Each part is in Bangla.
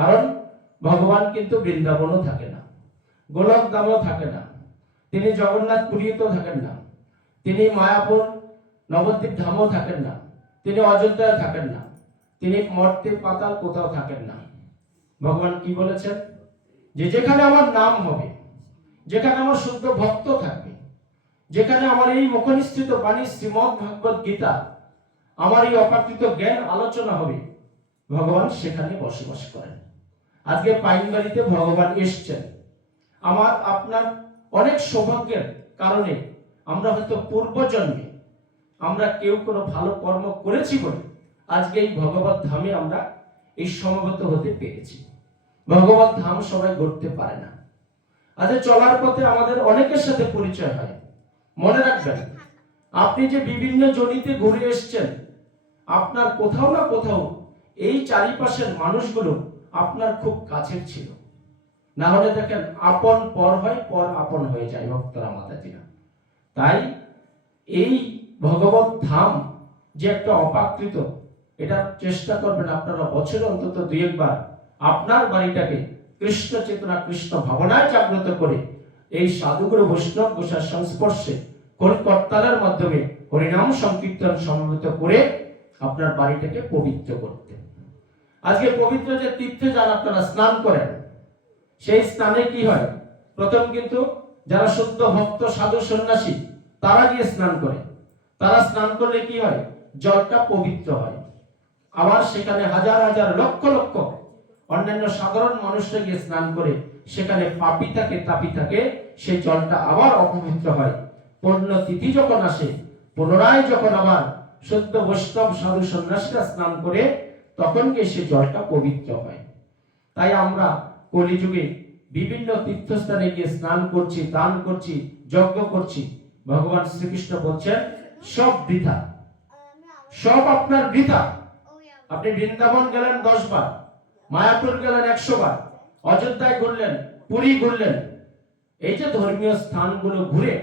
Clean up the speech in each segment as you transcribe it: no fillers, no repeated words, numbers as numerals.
কারণ ভগবান কিন্তু বৃন্দাবনও থাকে না, গোলক ধামও থাকে না, তিনি জগন্নাথ পুরীতেও থাকেন না, তিনি মায়াপুর নবদ্বীপ ধামও থাকেন না, তিনি অযোধ্যায় থাকেন না, তিনি মর্তে পাতাল কোথাও থাকেন না। ভগবান কি বলেছেন? যে যেখানে আমার নাম হবে, যেখানে আমার শুদ্ধ ভক্ত থাকবে, যেখানে আমার এই মুখনিসৃত বাণী শ্রীমদ্ ভাগবত গীতা, আমার এই অপ্রাকৃত জ্ঞান আলোচনা হবে, ভগবান সেখানে বসবাস করেন। আজকে পাইনবাড়িতে ভগবান এসছেন। আমার আপনার অনেক সৌভাগ্যের কারণে আমরা হয়তো পূর্বজন্মে আমরা কেউ কোনো ভালো কর্ম করেছি বলে আজকে এই ভগবত ধামে আমরা এই সমবেত হতে পেরেছি। ভগবত ধাম সবাই গড়তে পারে না। আজ চলার পথে আমাদের অনেকের সাথে পরিচয় হয়। মনে রাখবেন, আপনি যে বিভিন্ন জনিতে ঘুরে এসছেন, আপনার কোথাও না কোথাও এই চারিপাশের মানুষগুলো আপনার খুব কাছের ছিল। না হলে দেখেন, আপন পর হয়, পর আপন হয়ে যায় ভক্তরা মাতাজিরা। তাই এই ভগবত ধাম যে একটা অপাকৃত, এটা চেষ্টা করবেন আপনারা বছরে অন্তত 2 বার আপনার বাড়িটাকে কৃষ্ণ চেতনা, কৃষ্ণ ভাবনায় জাগ্রত করে এই সাধুগুরু বৈষ্ণব গোসার সংস্পর্শে কর্তারের মাধ্যমে হরিনাম সংকীর্তন সমবেত করে আপনার বাড়িটাকে পবিত্র করতে। আজকে পবিত্র যে তীর্থে যান, আপনারা স্নান করেন, সেই স্নানে কি হয়? প্রথম কিন্তু যারা শুদ্ধ ভক্ত সাধু সন্ন্যাসী তারা গিয়ে স্নান করে। তারা স্নান করলে কি হয়? জলটা পবিত্র হয়। আবার সেখানে হাজার হাজার লক্ষ লক্ষ অন্যান্য সাধারণ মানুষরা গিয়ে স্নান করে, সেখানে পাপী থাকে তাপী থাকে, সেই জলটা আবার অপবিত্র হয়। পুণ্যতিথি যখন আসে, পুনরায় যখন আবার শুদ্ধ বৈষ্ণব সাধু সন্ন্যাসীরা স্নান করে, তখন গিয়ে সে জলটা পবিত্র হয়। তাই আমরা কলিযুগে বিভিন্ন তীর্থস্থানে গিয়ে স্নান করছি, দান করছি, যজ্ঞ করছি। ভগবান শ্রীকৃষ্ণ বলছেন সব বৃথা, সব আপনার বৃথা। আপনি বৃন্দাবন গেলেন 10 বার, মায়াপুর গেলেন 100 বার, অযোধ্যায় ঘুরলেন, পুরী ঘুরলেন, এই যে ধর্মীয় স্থানগুলো ঘুরে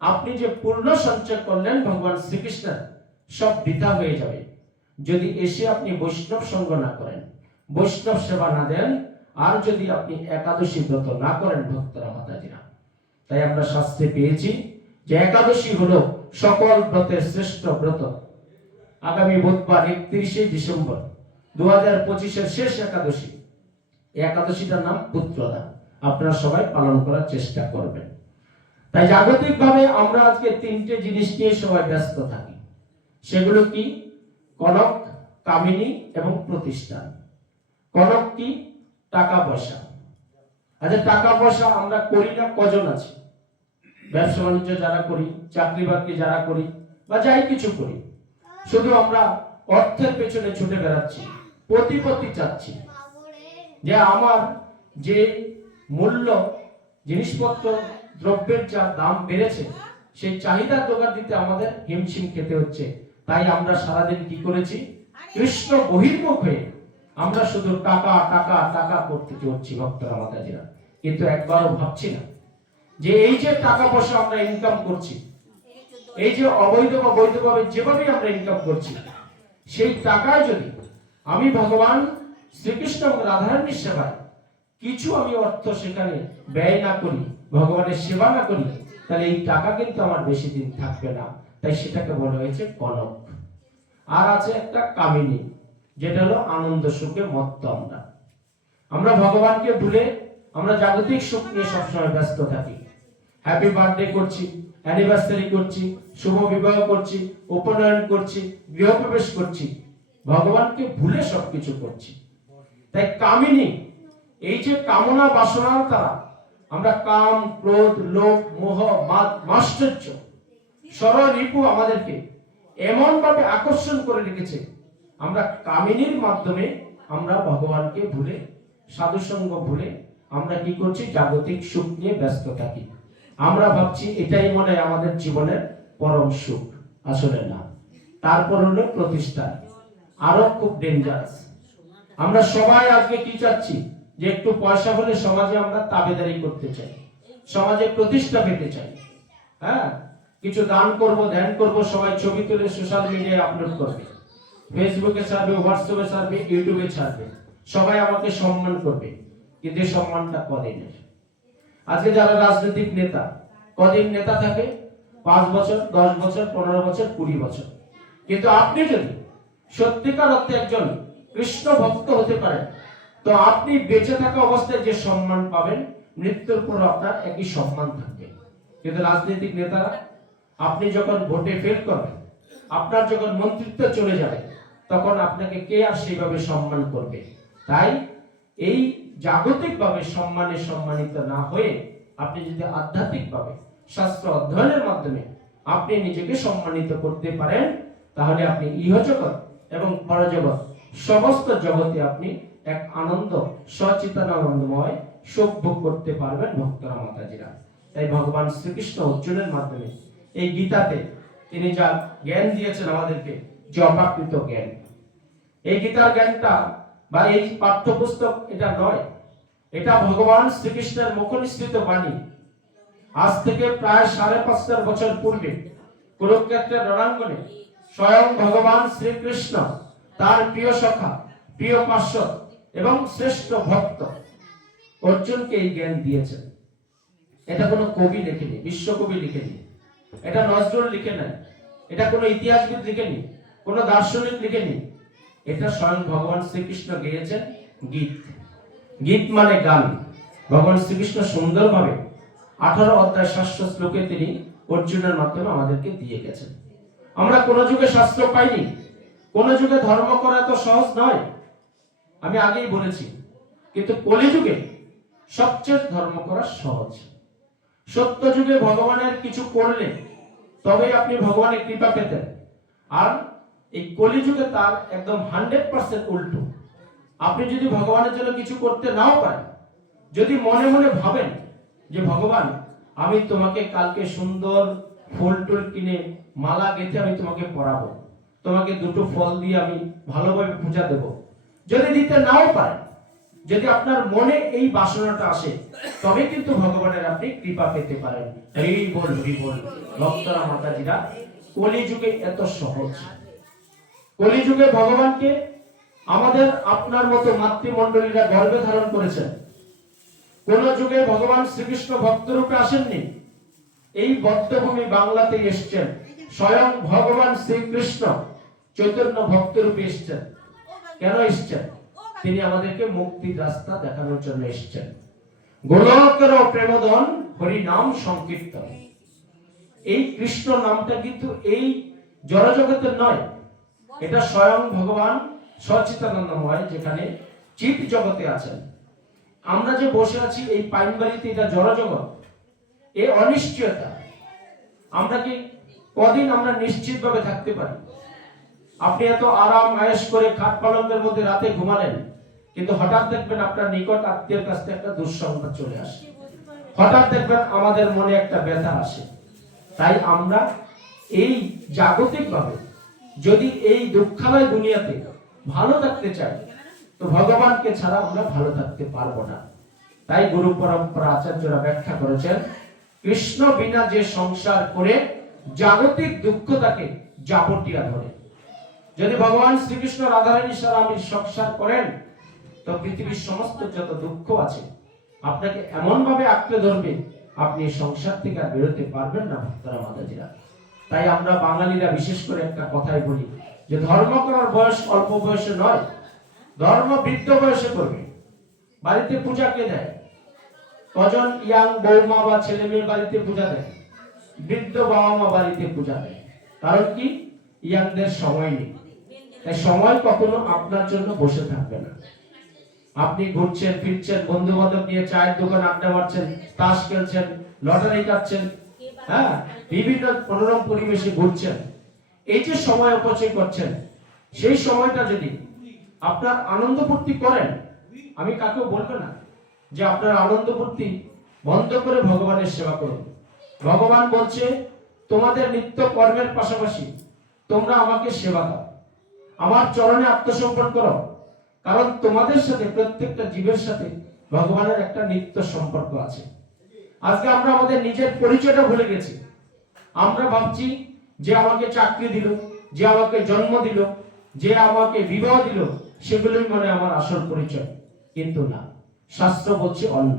আপনি যে পূর্ণ সঞ্চয় করলেন ভগবান শ্রীকৃষ্ণের, সব বৃথা হয়ে যাবে যদি এসে আপনি বৈষ্ণব সঙ্গ না করেন, বৈষ্ণব সেবা না দেন, আর যদি আপনি একাদশী ব্রত না করেন ভক্তরা মাতাজিরা। তাই আমরা শাস্ত্রে পেয়েছি যে একাদশী হলো সকল ব্রতের শ্রেষ্ঠ ব্রত। আগামী বুধবার 31শে ডিসেম্বর 2025-এর শেষ একাদশী। এই একাদশীটার নাম পুত্রদান। আপনারা সবাই পালন করার চেষ্টা করবেন। তাই জাগতিক ভাবে আমরা আজকে 3টে জিনিস নিয়ে সবাই ব্যস্ত থাকি। সেগুলো কি? কনক, কামিনী এবং প্রতিষ্ঠান। কনক কি? টাকা পয়সা। আচ্ছা, টাকা পয়সা আমরা করি না কজন আছে? ব্যবসা বাণিজ্য যারা করি, চাকরি বাকরি যারা করি, বা যাই কিছু করি, শুধু আমরা অর্থের পেছনে ছুটে বেড়াচ্ছি, প্রতিপত্তি চাচ্ছি। যে আমার যে মূল্য, জিনিসপত্র দ্রব্যের যা দাম বেড়েছে, সেই চাহিদা জোগাড় দিতে আমাদের হিমশিম খেতে হচ্ছে। তাই আমরা সারাদিন কি করেছি? কৃষ্ণ বহির্মুখ হয়ে আমরা শুধু টাকা টাকা টাকা করতে চলছি ভক্তরা মাতাজিরা। কিন্তু একবারও ভাবছি না যে এই যে টাকা পয়সা আমরা ইনকাম করছি, এই যে অবৈধ বা বৈধভাবে যেভাবে আমরা ইনকাম করছি, সেই টাকায় যদি আমি ভগবান শ্রীকৃষ্ণ এবং রাধারানীর সেবায় কিছু আমি অর্থ সেখানে ব্যয় না করি, ভগবানের সেবা না করি, তাহলে এই টাকা কিন্তু আমার বেশি দিন থাকবে না। তাই সেটাকে বলা হয়েছে কনক। আর আছে একটা কামিনী, যেটা হলো আনন্দ সুখে মত্ত। আমরা ভগবানকে ভুলে আমরা জাগতিক সুখ নিয়ে সবসময় ব্যস্ত থাকি। হ্যাপি বার্থডে করছি, অ্যানিভার্সারি করছি, শুভ বিবাহ করছি, উপনয়ন করছি, গৃহপ্রবেশ করছি, ভগবানকে ভুলে সবকিছু করছি। তাই কামিনী, এই যে কামনা বাসনার দ্বারা আমরা কাম, ক্রোধ, লোভ, মোহ, মাদ, মাশ্চর্য, ষড়রিপু আমাদেরকে এমন ভাবে আকর্ষণ করে রেখেছে, আমরা কামিনীর মাধ্যমে আমরা ভগবানকে ভুলে, সাধুসঙ্গ ভুলে আমরা কি করছি? জাগতিক সুখ নিয়ে ব্যস্ত থাকি। আমরা ভাবছি এটাই মনে হয় আমাদের জীবনের পরম সুখ। আসলে না। তারপর হলো প্রতিষ্ঠান, আরো খুব ডেঞ্জারাস। আমরা সবাই আজকে কি চাচ্ছি? যে একটু পয়সা হলে সমাজে আমরা তাবেদারি করতে চাই, সমাজে প্রতিষ্ঠা পেতে চাই। হ্যাঁ, কিছু দান করব, ধ্যান করব, সবাই ছবি তুলে সোশ্যাল মিডিয়ায় আপলোড করবে, ফেসবুকে ছাড়বে, হোয়াটসঅ্যাপে ছাড়বে, ইউটিউবে ছাড়বে। সবাই আমাকে সম্মান করবে, কিন্তু এই সম্মানটা কদিনের। আজকে যারা রাজনৈতিক নেতা, কদিন নেতা থাকে? 5 বছর, 10 বছর, 15 বছর, 20 বছর। কিন্তু আপনি যদি সত্যিকার অর্থে একজন কৃষ্ণ ভক্ত হতে পারেন, তো আপনি বেঁচে থাকা অবস্থায় যে সম্মান পাবেন, মৃত্যুর পর আপনার একই সম্মান থাকবে। কিন্তু রাজনৈতিক নেতারা, আপনি যখন ভোটে ফেল করবেন, আপনার যখন মন্ত্রিত্ব চলে যাবে, তখন আপনাকে কে আর সেইভাবে সম্মান করবে? তাই এই জাগতিকভাবে সম্মানে সম্মানিত না হয়ে আপনি যদি আধ্যাত্মিকভাবে শাস্ত্র অধ্যয়নের মাধ্যমে আপনি নিজেকে সম্মানিত করতে পারেন, তাহলে আপনি ইহজগৎ এবং পরজগৎ সমস্ত জগতে আপনি এক আনন্দ, সচিতানন্দময় সুখ ভোগ করতে পারবেন ভক্তরা মাতাজিরা। তাই ভগবান শ্রীকৃষ্ণ অর্জুনের মাধ্যমে এই গীতাতে তিনি যা জ্ঞান দিয়েছেন আমাদেরকে, যে অপ্রাকৃত জ্ঞান, এই গীতার জ্ঞানটা বা এই পাঠ্যপুস্তক এটা নয়, এটা ভগবান শ্রীকৃষ্ণের মুখনিসৃত বাণী। আজ থেকে প্রায় 550 বছর পূর্বে কুরুক্ষেত্রের রণাঙ্গনে স্বয়ং ভগবান শ্রীকৃষ্ণ তার প্রিয় সখা, প্রিয় পার্শ্বদ এবং শ্রেষ্ঠ ভক্ত অর্জুনকে এই জ্ঞান দিয়েছেন। এটা কোনো কবি লিখেনি, বিশ্বকবি লিখেনি, এটা নজরুল লিখে নাই, এটা কোনো ইতিহাসবিদ লিখেনি, কোনো দার্শনিক লিখেনি, এটা স্বয়ং ভগবান শ্রীকৃষ্ণ গেয়েছেন গীত। গীত মানে গান। ভগবান শ্রীকৃষ্ণ সুন্দরভাবে 18 অধ্যায় 700 শ্লোকে তিনি অর্জুনের মাধ্যমে আমাদেরকে দিয়ে গেছেন। আমরা কোন যুগে শাস্ত্র পাইনি, কোন যুগে ধর্ম করা তো সহজ নয়, আমি আগেই বলেছি, কিন্তু কলিযুগে সবচেয়ে ধর্ম করা সহজ। সত্য যুগে ভগবানের কিছু করলে তবেই আপনি ভগবানের কৃপা পেতেন, আর এই কলিযুগে তার একদম 100% উল্টো। আপনি যদি ভগবানের জন্য কিছু করতে নাও পারেন, যদি মনে মনে ভাবেন যে ভগবান আমি তোমাকে কালকে সুন্দর ফুল টুল কিনে মালা গেঁথে আমি তোমাকে পরাবো, তোমাকে 2টো ফল দিয়ে আমি ভালোভাবে পূজা দেব, যদি দিতে নাও পারেন, যদি আপনার মনে এই বাসনাটা আসে, তবে কিন্তু ভগবানের আপনি কৃপা পেতে পারেন। এই বল ভক্তরা মাতাজিরা, কলিযুগে এত সহজ। কলিযুগে ভগবানকে আমাদের আপনার মতো মাতৃমণ্ডলীরা গর্ভে ধারণ করেছেন। কোন যুগে ভগবান শ্রীকৃষ্ণ ভক্তরূপে আসেননি, এই বদ্ধভূমি বাংলাতে এসেছেন স্বয়ং ভগবান শ্রীকৃষ্ণ চৈতন্য ভক্তরূপে এসেছেন। কেন এসেছেন? তিনি আমাদেরকে মুক্তির রাস্তা দেখানোর জন্য এসেছেন। গোলকের প্রেমধন হরি নাম সংকীর্তন। এই কৃষ্ণ নামটা কিন্তু এই জড়জগতের নয়, এটা স্বয়ং ভগবান সচিতানন্দময়, যেখানে চিৎ জগতে আছেন। আমরা যে বসে আছি এই পাইন বাড়িতে, এটা জড়জগৎ, এই অনিশ্চয়তা। আমরা কি কদিন আমরা নিশ্চিত ভাবে থাকতে পারি? আপনি এত আরাম আয়েশ করে খাট পালঙ্কের মধ্যে রাতে ঘুমালেন, কিন্তু হঠাৎ দেখবেন আপনার নিকট আত্মীয়ের কাছ থেকে একটা দুঃসংবাদ চলে আসে, হঠাৎ দেখবেন আমাদের মনে একটা ব্যথা আসে। তাই আমরা এই জাগতিক ভাবে যদি এই দুঃখালয় দুনিয়াতে ভালো থাকতে চাই, তো ভগবানকে ছাড়া আমরা ভালো থাকতে পারবো না। তাই গুরু পরম্পরা আচার্যরা ব্যাখ্যা করেছেন, কৃষ্ণ বিনা যে সংসার করে জাগতিক দুঃখ তাকে যাবতীয় ধরে। যদি ভগবান শ্রীকৃষ্ণ রাধারানী সারা আপনি সংসার করেন, তো পৃথিবীর সমস্ত যত দুঃখ আছে আপনাকে এমন ভাবে আঁকড়ে ধরবে, আপনি সংসার থেকে আর বেরোতে পারবেন না ভক্তরা মাতাজিরা। তাই আমরা বাঙালিরা বিশেষ করে একটা কথাই বলি, যে ধর্ম করার বয়স অল্প বয়সে নয়, ধর্ম বৃদ্ধ বয়সে করবে। বাড়িতে পূজা কে দেয়? কজন ইয়াং বৌমা বা ছেলে মেয়ে বাড়িতে পূজা দেয়? বৃদ্ধ বাবা মা বাড়িতে পূজা দেয়। কারণ কি? ইয়াংদের সময় নেই। তাই সময় কখনো আপনার জন্য বসে থাকবে না। আপনি ঘুরছেন ফিরছেন, বন্ধু বান্ধব নিয়ে চায়ের দোকান আড্ডা মারছেন, তাস খেলছেন, লটারি কাটছেন, হ্যাঁ, বিভিন্ন মনোরম পরিবেশে ঘুরছেন, এই যে সময় অপচয় করছেন, সেই সময়টা যদি আপনার আনন্দ ফুর্তি করেন, আমি কাকেও বলবো না যে আপনার আনন্দ ফুর্তি বন্ধ করে ভগবানের সেবা করুন। ভগবান বলছে, তোমাদের নিত্য কর্মের পাশাপাশি তোমরা আমাকে সেবা দাও, আমার চরণে আত্মসমর্পণ করো। কারণ তোমাদের সাথে, প্রত্যেকটা জীবের সাথে ভগবানের একটা নিত্য সম্পর্ক আছে। আজকে আমরা আমাদের নিজের পরিচয়টা ভুলে গেছি। আমরা ভাবছি যে আমাকে চাকরি দিল, যে আমাকে জন্ম দিল, যে আমাকে বিবাহ দিল, সেগুলোই মনে আমার আসল পরিচয়, কিন্তু না, শাস্ত্র বলছে অন্য।